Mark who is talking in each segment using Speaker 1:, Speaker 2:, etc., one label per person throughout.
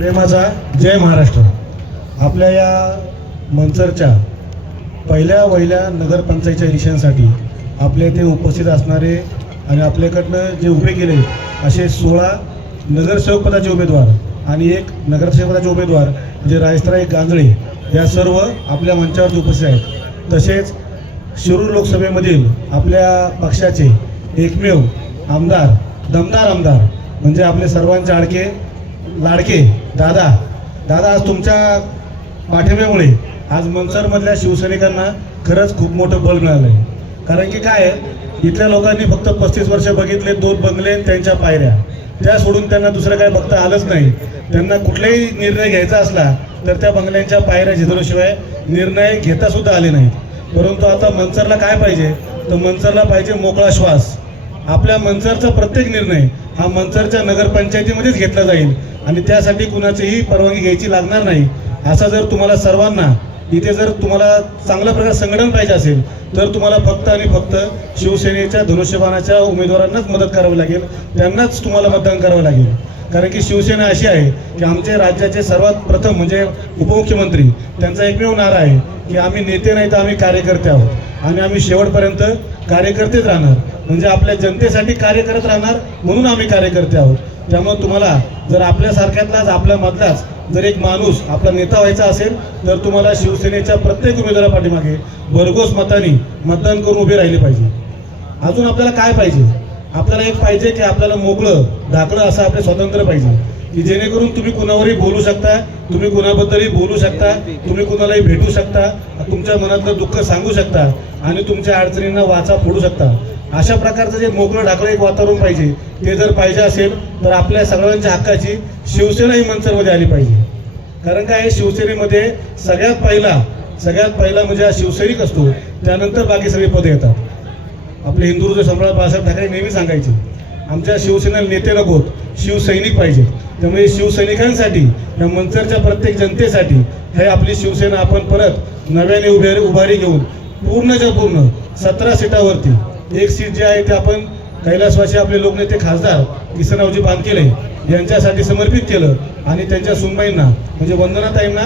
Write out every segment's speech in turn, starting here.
Speaker 1: प्रेमाचा जय महाराष्ट्र. आपल्या या मंचरच्या पहिल्या वहिल्या नगरपंचायतच्या इलेक्शनसाठी आपल्या इथे उपस्थित असणारे आणि आपल्याकडनं जे उभे केले असे सोळा नगरसेवक पदाचे उमेदवार आणि एक नगरसेवक पदाचे उमेदवार जे राजस्थराई गांजळे या सर्व आपल्या मंचावरती उपस्थित आहेत. तसेच शिरूर लोकसभेमधील आपल्या पक्षाचे एकमेव आमदार दमदार आमदार म्हणजे आपले सर्वांचे आडके लाडके दादा दादा आज तुमच्या पाठिंब्यामुळे आज मनसरमधल्या शिवसैनिकांना खरंच खूप मोठं बल मिळालं आहे कारण की काय आहे इथल्या लोकांनी फक्त पस्तीस वर्ष बघितले दोन बंगले त्यांच्या पायऱ्या. त्या सोडून त्यांना दुसरं काय बघता आलंच नाही. त्यांना कुठलाही निर्णय घ्यायचा असला तर त्या बंगल्यांच्या पायऱ्या झिजवल्याशिवाय निर्णय घेता सुद्धा आले नाहीत. परंतु आता मनसरला काय पाहिजे? तर मनसरला पाहिजे मोकळा श्वास. आपल्या मनसरचा प्रत्येक निर्णय हा मनसरच्या नगरपंचायतीमध्येच घेतला जाईल. आणि त्यासाठी कुणाचीही परवानगी घ्यायची लागणार नाही. असा जर तुम्हाला सर्वांना इथे जर तुम्हाला चांगल्या प्रकारे संघटन पाहिजे असेल तर तुम्हाला फक्त आणि फक्त शिवसेनेच्या धनुष्यबाणाच्या उमेदवारांनाच मदत करावी लागेल. त्यांनाच तुम्हाला मतदान करावं लागेल. कारण की शिवसेना अशी आहे की आमचे राज्याचे सर्वात प्रथम म्हणजे उपमुख्यमंत्री त्यांचा एकमेव नारा आहे की आम्ही नेते नाही तर आम्ही कार्यकर्ते आहोत. आणि आम्ही शेवटपर्यंत कार्यकर्तेच राहणार. म्हणजे आपल्या जनतेसाठी कार्य करत राहणार म्हणून आम्ही कार्यकर्ते आहोत. त्यामुळे तुम्हाला जर आपल्यासारख्यातलाच आपल्या मधलाच जर एक माणूस आपला नेता व्हायचा असेल तर तुम्हाला शिवसेनेच्या प्रत्येक उमेदवारा पाठीमागे भरघोस मताने मतदान करून उभे राहिले पाहिजे. अजून आपल्याला काय पाहिजे? आपल्याला एक पाहिजे की आपल्याला मोकळं ढाकळं असं आपले स्वातंत्र्य पाहिजे. की जेणेकरून तुम्ही कुणावरही बोलू शकता तुम्ही कुणाबद्दलही बोलू शकता तुम्ही कुणालाही भेटू शकता तुमच्या मनातलं दुःख सांगू शकता आणि तुमच्या अडचणींना वाचा फोडू शकता. अशा प्रकारचं जे मोकळं ढाकळं एक वातावरण पाहिजे ते जर पाहिजे असेल तर आपल्या सगळ्यांच्या हक्काची शिवसेना ही मंचरमध्ये आली पाहिजे. कारण काय आहे, शिवसेनेमध्ये सगळ्यात पहिला सगळ्यात पहिला म्हणजे हा शिवसैनिक असतो त्यानंतर बाकी सगळी पदे येतात. आपले हिंदूचे सम्राट बाळासाहेब ठाकरे नेहमी सांगायचे आमच्या शिवसेना नेते नकोत शिवसैनिक पाहिजे. त्यामुळे शिवसैनिकांसाठी या मंचरच्या प्रत्येक जनतेसाठी हे आपली शिवसेना आपण परत नव्याने उभे उभारी घेऊन पूर्णच्या पूर्ण सतरा सीटावरती एक सीट जे आहे ते आपण कैलासवासी आपले लोकनेते खासदार किसनरावजी बांदकेले यांच्यासाठी समर्पित केलं आणि त्यांच्या सुनबाईंना म्हणजे वंदनाताईंना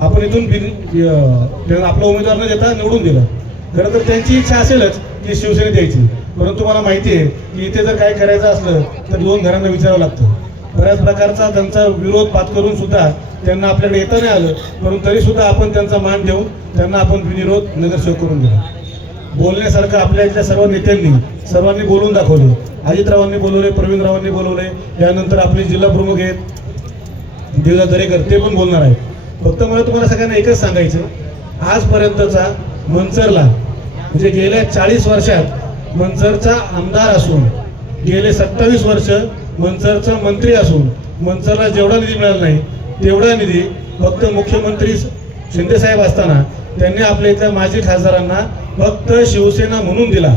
Speaker 1: आपण इथून बिन- त्यांना आपला उमेदवार न देता निवडून दिलं. खरं तर त्यांची इच्छा असेलच की शिवसेनेत द्यायची परंतु मला माहिती आहे की इथे जर काय करायचं असलं तर दोन घरांना विचारावं लागतं. बऱ्याच प्रकारचा त्यांचा विरोध पात करून सुद्धा त्यांना आपल्याकडे येता नाही आलं परंतु तरीसुद्धा आपण त्यांचा मान देऊन त्यांना आपण विनिरोध नगरसेवक करून दिला. बोलण्यासारखं आपल्या इथल्या सर्व नेत्यांनी सर्वांनी बोलून दाखवले. अजितरावांनी बोलवले प्रवीणरावांनी बोलवले. यानंतर आपले जिल्हा प्रमुख आहेत. दिवसा दरेकर ते पण बोलणार आहेत. फक्त मला तुम्हाला सगळ्यांना एकच सांगायचं आजपर्यंतचा मंचरला म्हणजे गेल्या चाळीस वर्षात मंचरचा आमदार असून गेले सत्तावीस वर्ष मंचरचा मंत्री असून मंचरला जेवढा निधी मिळाला नाही तेवढा निधी फक्त मुख्यमंत्री शिंदेसाहेब असताना त्यांनी आपल्या इथल्या माजी खासदारांना फक्त शिवसेना म्हणून दिला.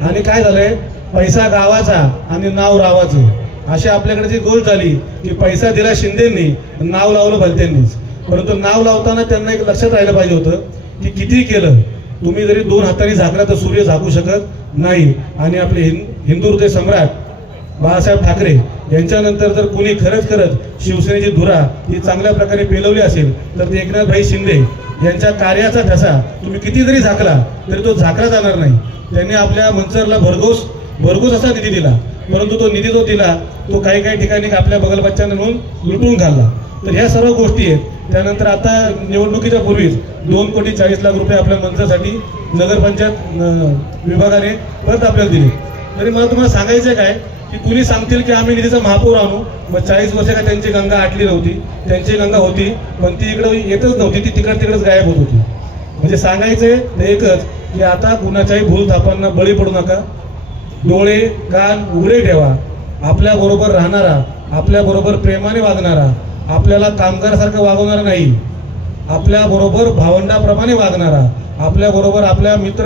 Speaker 1: आणि काय झालंय? पैसा गावाचा आणि नाव रावाचं. अशी आपल्याकडे जी गोल झाली की पैसा दिला शिंदेंनी नाव लावलं भलत्यांनीच. परंतु नाव लावताना त्यांना एक लक्षात राहिलं पाहिजे होतं की किती केलं तुम्ही जरी दोन हातांनी झाकला तर सूर्य झाकू शकत नाही. आणि आपले हिंद हिंदू हृदय सम्राट बाळासाहेब ठाकरे यांच्यानंतर जर कुणी खरंच खरंच शिवसेनेची धुरा ही चांगल्या प्रकारे पेलवली असेल तर ते एकनाथभाई शिंदे यांच्या कार्याचा ठसा तुम्ही किती जरी झाकला तरी तो झाकला जाणार नाही. त्यांनी आपल्या मंचरला भरघोस भरघोस असा निधी दिला. परंतु तो निधी जो दिला तो काही काही ठिकाणी आपल्या बगलबच्च्यांना म्हणून लुटून घालला. तर ह्या सर्व गोष्टी आहेत. त्यानंतर आता निवडणुकीच्या पूर्वीच दोन कोटी चाळीस लाख रुपये आपल्या मंचासाठी नगरपंचायत विभागाने परत आपल्याला दिले. तरी मला तुम्हाला सांगायचं काय की कुणी सांगतील की आम्ही निधीचा महापौर आणू मग चाळीस वर्ष का त्यांची गंगा आटली नव्हती त्यांची गंगा होती पण ती इकडं येतच नव्हती ती तिकड तिकडंच गायब होत होती. म्हणजे सांगायचंय ते एकच की आता कुणाच्याही भूल थापांना बळी पडू नका. डोळे कान उघडे ठेवा. आपल्याबरोबर राहणारा आपल्याबरोबर प्रेमाने वागणारा आपल्याला कामगारासारखं वागवणार नाही. आपल्याबरोबर भावंडाप्रमाणे वागणारा आपल्याबरोबर आपल्या मित्र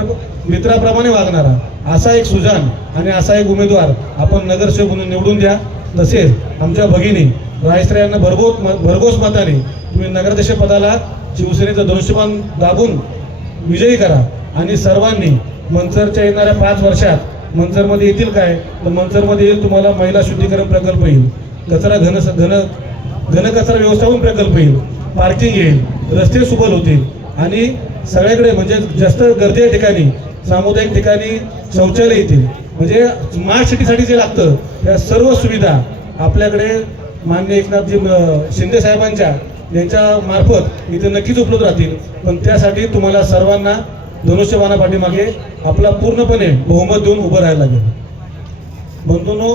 Speaker 1: मित्राप्रमाणे वागणारा असा एक सुजान आणि असा एक उमेदवार आपण नगरसेवक म्हणून निवडून द्या. तसेच आमच्या भगिनी रायस्त्रे यांना भरघोस भरघोस मताने तुम्ही नगराध्यक्ष पदाला शिवसेनेचं धनुष्यबाण दाबून विजयी करा. आणि सर्वांनी मंचरच्या येणाऱ्या पाच वर्षात मंचरमध्ये येतील काय? तर मंचरमध्ये येईल तुम्हाला महिला शुद्धीकरण प्रकल्प येईल. कचरा घन घन घनकचरा व्यवस्थापन प्रकल्प येईल. पार्किंग येईल. रस्ते सुबल होतील. आणि सगळ्याकडे म्हणजे जास्त गर्दी ठिकाणी सामुदायिक ठिकाणी शौचालय येतील. म्हणजे स्मार्ट सिटीसाठी जे लागतं या सर्व सुविधा आपल्याकडे मान्य एकनाथजी शिंदे साहेबांच्या यांच्या मार्फत इथे नक्कीच उपलब्ध राहतील. पण त्यासाठी तुम्हाला सर्वांना धनुष्यबाणा पाठीमागे आपला पूर्णपणे बहुमत देऊन उभं राहायला लागेल. बंधूनो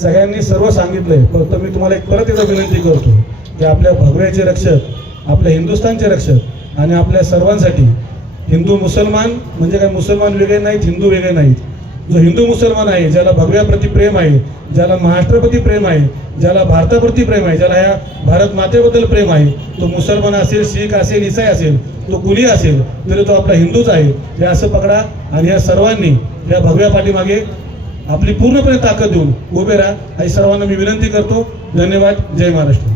Speaker 1: सगळ्यांनी सर्व सांगितलंय. फक्त मी तुम्हाला एक परत एकदा विनंती करतो की आपल्या भगव्याचे रक्षक आपल्या हिंदुस्थानचे रक्षक आणि आपल्या सर्वांसाठी हिंदू मुसलमान म्हणजे काय मुसलमान वेगळे नाहीत हिंदू वेगळे नाहीत. जो हिंदू मुसलमान आहे ज्याला भगव्याप्रती प्रेम आहे ज्याला महाराष्ट्राप्रती प्रेम आहे ज्याला भारताप्रती प्रेम आहे ज्याला ह्या भारत मातेबद्दल प्रेम आहे तो मुसलमान असेल शीख असेल इसाई असेल तो कुणी असेल तरी तो आपला हिंदूच आहे. हे असं पकडा आणि या सर्वांनी या भगव्या पाठीमागे आपली पूर्णपणे ताकद देऊन उभे राहा. आणि सर्वांना मी विनंती करतो. धन्यवाद. जय महाराष्ट्र.